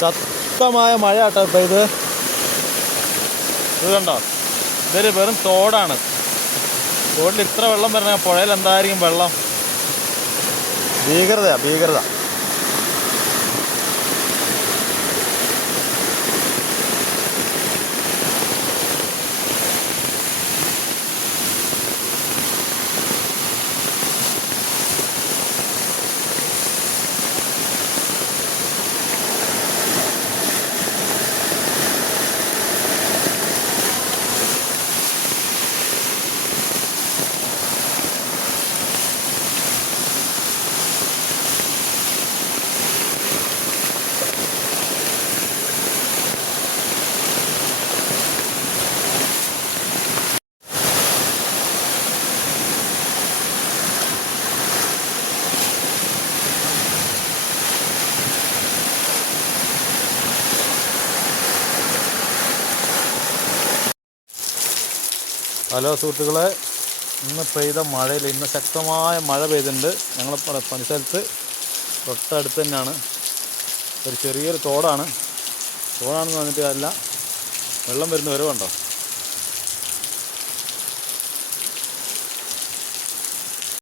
ശക്തമായ മഴ കേട്ടോ ഇപ്പം ഇത്. ഇത് കണ്ടോ? ഇതൊരു വെറും തോടാണ്. തോടിൽ ഇത്ര വെള്ളം വരണ പുഴയിൽ എന്തായിരിക്കും വെള്ളം? ഭീകരതയാണ് ഭീകരത. ഹലോ സുഹൃത്തുക്കളെ ഇന്ന് പെയ്ത മഴയിൽ ഇന്ന് ശക്തമായ മഴ പെയ്തിട്ടുണ്ട്. ഞങ്ങൾ പണിസ്ഥലത്ത് തൊട്ടടുത്ത് തന്നെയാണ്. ഒരു ചെറിയൊരു തോടാണ്. തോടാണെന്ന് പറഞ്ഞിട്ട് അല്ല വെള്ളം വരുന്ന വരവുണ്ടോ